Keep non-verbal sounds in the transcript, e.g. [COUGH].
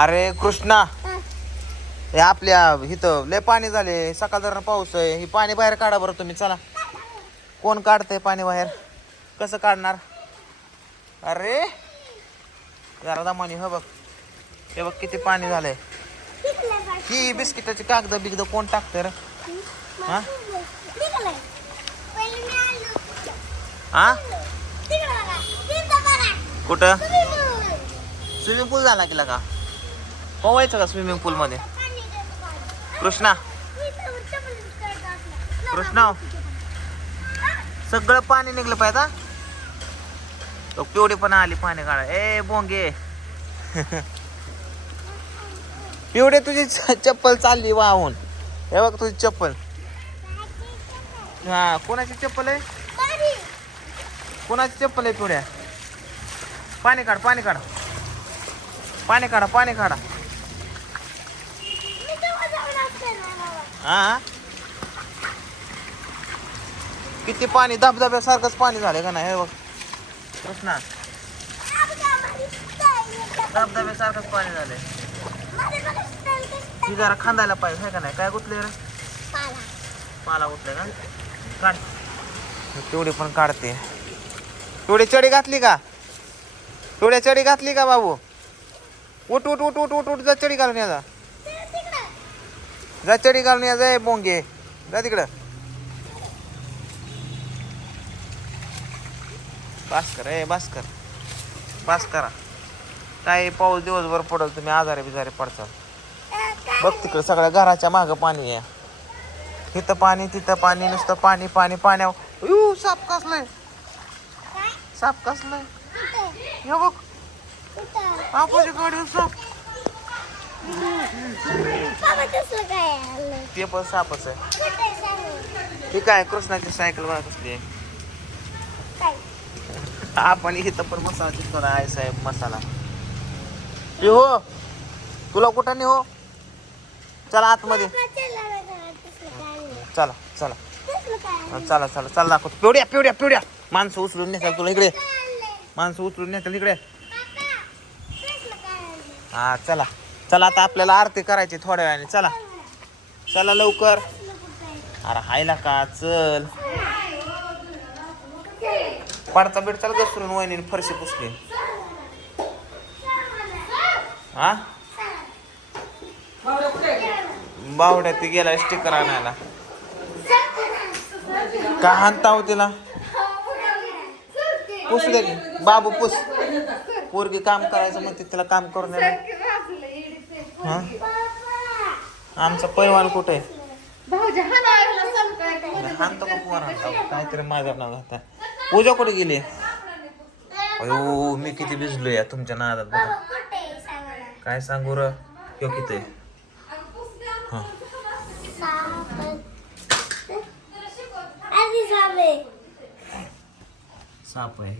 अरे कृष्णा हे आपल्या इथं लय पाणी झाले. सकाळ जरा पाऊस आहे. ही पाणी बाहेर काढा बरं तुम्ही. चला. कोण काढतंय पाणी बाहेर? कसं काढणार? अरे जरा दमानी हो बघ. हे बघ किती पाणी झालंय. ही बिस्किटाची कागद बिगद कोण टाकतंय रे? हा? हा? कुठं? स्विमिंग पूल झाला की का पोवायचं का स्विमिंग पूल मध्ये कृष्णा. कृष्णा. सगळं पाणी निघलं पाहिजे हा? तो पण आली पाणी काढा ए बोंगे. [LAUGHS] पिवडे तुझी चप्पल चालली वाहून. हे बघ तुझी चप्पल. हा कोणाची चप्पल आहे? कोणाची चप्पल आहे पिवड्या पाणी काढ पाणी काढा. पाणी काढा पाणी काढा. हा? किती पाणी धबधब्यासारखंच पाणी झालं का नाही हे बघ. कृष्णा धबधब्यासारखंच पाणी झालंय. ही जरा खांदायला पाहिजे हे का नाही? काय गुतले रे? पाला गुतले का? काढ. तेवढी पण काढते. तेवढी चडी घातली का? तेवढ्या चढी घातली का बाबू? उठ उठ उठ उठ उठ उठ जा चडी घालून या जा चढी घालून या जा ए बोंगे. जा तिकडं. बास कर ए बास कर बास करा काय पाऊस दिवसभर पडल तुम्ही आजारी बिजारी पडचाल. बघ तिकडं सगळ्या घराच्या मागं पाणी आहे. इथं पाणी तिथं पाणी नुसतं पाणी पाणी पाण्यावर. यू साप कसलाय? साप कसलाय? हे बघ. गाडीवर साप. ते पण सापच आहे. ही काय कृष्णाची सायकल बघा कसली आहे. आपण इथं पण मसाला चिकन आहे साहेब मसाला. हे हो तुला कुठं नाही हो चला आतमध्ये. चला चला चला चला चला. दाखवतो. पिवड्या पिवड्या पिवड्या. माणसं उचलून नेतात तुला इकडे. माणसं उचलून नेतात इकडे. हा चला. चला आता आपल्याला आरती करायची थोड्या वेळाने. चला. चला लवकर. अरे हायला का? चल. पडचा बिडचाल घसरून वहिनी फरशी पुसली. हा? बावड्या ती गेला स्टिकर आणायला. का हाणता हो तिला? पुस दे की बाबू पुस. पोरगी काम करायचं म्हणते तिला काम करून हा? आमचा पैलवान कुठे? आहे हाणतो का पोर काहीतरी माझ्या नाव घालता पूजा कुठे गेली? अयो मी किती भिजलो या तुमच्या नादात बघा. काय सांगू र? किंवा किती? हा. साप आहे.